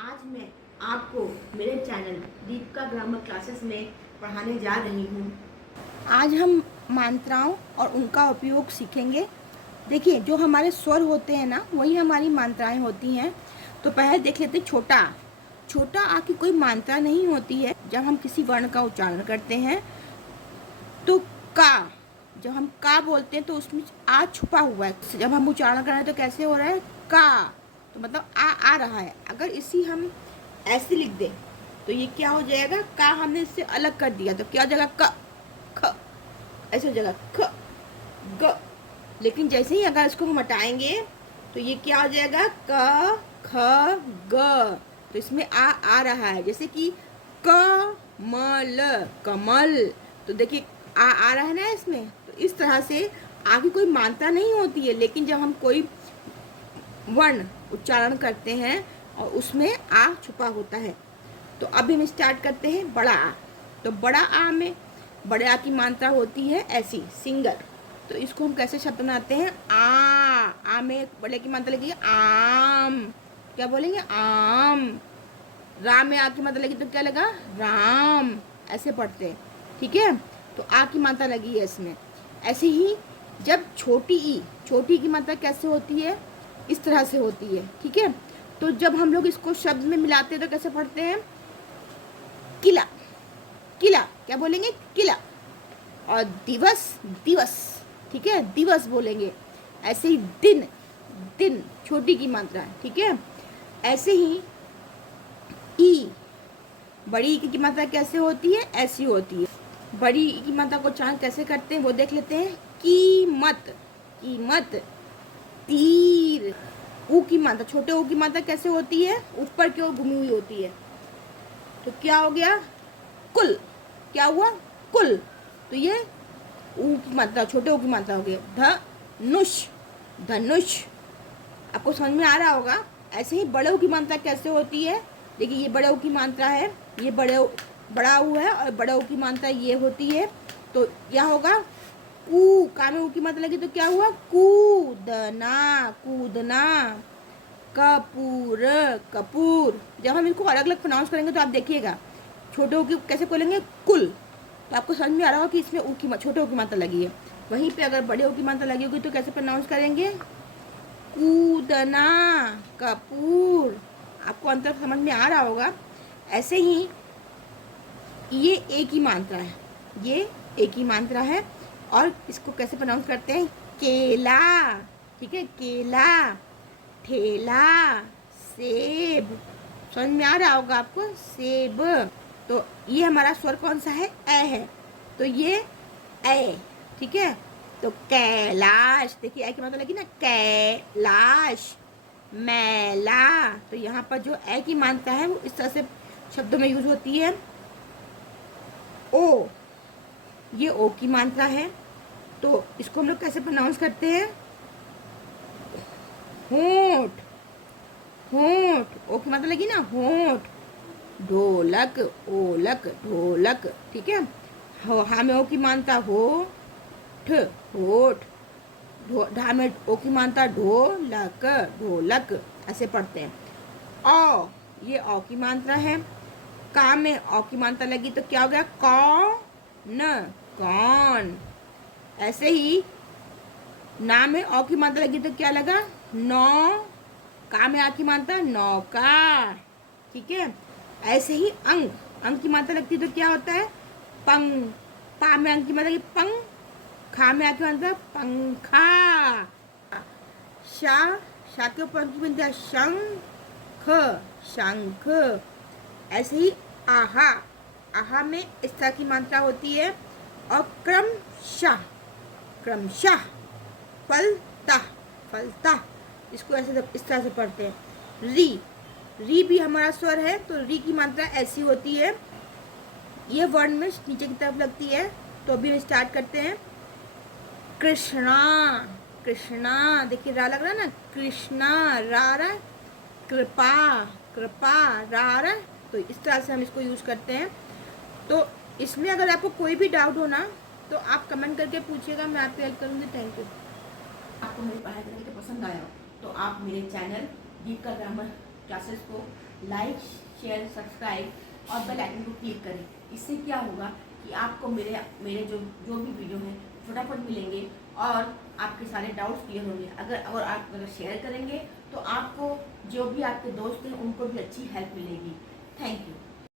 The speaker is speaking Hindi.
आज मैं आपको मेरे चैनल दीपिका ग्रामर क्लासेस में पढ़ाने जा रही हूँ। आज हम मात्राओं और उनका उपयोग सीखेंगे। देखिए, जो हमारे स्वर होते हैं ना, वही हमारी मात्राएं होती हैं। तो पहले देख लेते हैं छोटा। छोटा आ की कोई मात्रा नहीं होती है। जब हम किसी वर्ण का उच्चारण करते हैं तो का, जब हम का बोलते हैं तो उसमें आ छुपा हुआ है। जब हम उच्चारण कर रहे हैं तो कैसे हो रहा है? का, तो मतलब आ रहा है। अगर इसी हम ऐसे लिख दें तो ये क्या हो जाएगा? का हमने इससे अलग कर दिया तो क्या हो जाएगा? क, ख, ऐसे हो जाएगा ख, ग। लेकिन जैसे ही अगर इसको हम हटाएंगे तो ये क्या हो जाएगा? क, ख, ग। तो इसमें आ रहा है, जैसे कि कमल, कमल। तो देखिए आ रहा है ना इसमें। तो इस तरह से आ की कोई मात्रा नहीं होती है, लेकिन जब हम कोई वर्ण उच्चारण करते हैं और उसमें आ छुपा होता है। तो अभी हम स्टार्ट करते हैं बड़ा आ। तो बड़ा आ में बड़े आ की मात्रा होती है ऐसी, सिंगल। तो इसको हम कैसे शब्द बनाते हैं? आ में बड़े की मात्रा लगेगी आम। क्या बोलेंगे? आम। रा में आ की मात्रा लगी तो क्या लगा? राम। ऐसे पढ़ते हैं, ठीक है। तो आ की मात्रा लगी है इसमें। ऐसे ही जब छोटी ई की मात्रा कैसे होती है? इस तरह से होती है, ठीक है। तो जब हम लोग इसको शब्द में मिलाते हैं तो कैसे पढ़ते हैं? किला, किला। क्या बोलेंगे? किला। और दिवस, दिवस, ठीक है, दिवस बोलेंगे। ऐसे ही दिन, दिन, छोटी की मात्रा, ठीक है। ऐसे ही ई, बड़ी ई की मात्रा कैसे होती है? ऐसी होती है। बड़ी ई की मात्रा को उच्चारण कैसे करते हैं वो देख लेते हैं। कीमत, कीमत। तीर, ऊ की मात्रा, छोटे ऊ की मात्रा कैसे होती है? ऊपर की ओर घूमी हुई होती है। तो क्या हो गया? कुल। क्या हुआ? कुल। तो ये ऊ की मात्रा, छोटे ऊ की मात्रा हो गया। धनुष, धनुष। आपको समझ में आ रहा होगा। ऐसे ही बड़े ऊ की मात्रा कैसे होती है? देखिए, ये बड़े ऊ की मात्रा है, ये बड़ा ऊ है और बड़े ऊ की मात्रा ये होती है। तो क्या होगा? कू, का में ऊ की मात्रा लगी तो क्या हुआ? कूदना, कूदना। कपूर, कपूर। जब हम इनको अलग अलग प्रोनाउंस करेंगे तो आप देखिएगा छोटे ऊ की कैसे बोलेंगे? कुल। तो आपको समझ में आ रहा होगा कि इसमें ऊ की, छोटे ऊ की मात्रा लगी है। वहीं पे अगर बड़े ऊ की मात्रा लगी होगी तो कैसे प्रोनाउंस करेंगे? कूदना, कपूर। आपको अंतर समझ में आ रहा होगा। ऐसे ही ये ए की मात्रा है, ये ए की मात्रा है। और इसको कैसे प्रोनाउंस करते हैं? केला, ठीक है, केला। ठेला, सेब। समझ में आ रहा होगा आपको? सेब। तो ये हमारा स्वर कौन सा है? ए है। तो ये ए, ठीक है। तो कैलाश, देखिए ए की मात्रा लगी ना, कैलाश। मैला। तो यहाँ पर जो ए की मात्रा है वो इस तरह से शब्दों में यूज होती है। ओ, ये ओ की मात्रा है। तो इसको हम लोग कैसे प्रोनाउंस करते हैं? होंठ, होंठ। ओ की मात्रा लगी ना, होंठ। ढोलक, ओलक, ढोलक, ठीक है। हा में ओ की मात्रा हो, ठ, होठ। ढा में ओ की मात्रा ढोलक, ढोलक। ऐसे पढ़ते हैं। औ, ये औ की मात्रा है। का में औ की मात्रा लगी तो क्या हो गया? कौन, कौन। ऐसे ही ना में औ की मात्रा लगी तो क्या लगा? नौ। का में आ की मात्रा नौका, ठीक है। ऐसे ही अंक, अंक की मात्रा लगती है तो क्या होता है? पंग। पा में अंक की मात्रा लगी पंग। खा में आ की मात्रा पंखा। शा, शा के ऊपर अंक की मात्रा शंख, शंख। ऐसे ही आहा, आहा में इस तरह की मात्रा होती है। और क्रमशः, क्रमशः। फलता, फलता। इसको ऐसे इस तरह से पढ़ते हैं। री, री भी हमारा स्वर है। तो री की मात्रा ऐसी होती है, ये वर्ण में नीचे की तरफ लगती है। तो अभी हम स्टार्ट करते हैं। कृष्णा, कृष्णा। देखिए रा लग रहा है ना, कृष्णा। रा रहा है। कृपा, कृपा। रा रहा है। तो इस तरह से हम इसको यूज करते हैं। तो इसमें अगर आपको कोई भी डाउट हो ना तो आप कमेंट करके पूछिएगा, मैं आपकी हेल्प करूँगी। Thank you. आपको मेरी पढ़ाई करने के पसंद आया हो तो आप मेरे चैनल दीपिका ग्रामर क्लासेस को लाइक शेयर सब्सक्राइब और बेल आइकन को क्लिक करें। इससे क्या होगा कि आपको मेरे जो भी वीडियो हैं फटाफट मिलेंगे और आपके सारे डाउट्स क्लियर होंगे। अगर आप शेयर करेंगे तो आपको जो भी आपके दोस्त हैं उनको भी अच्छी हेल्प मिलेगी। Thank you.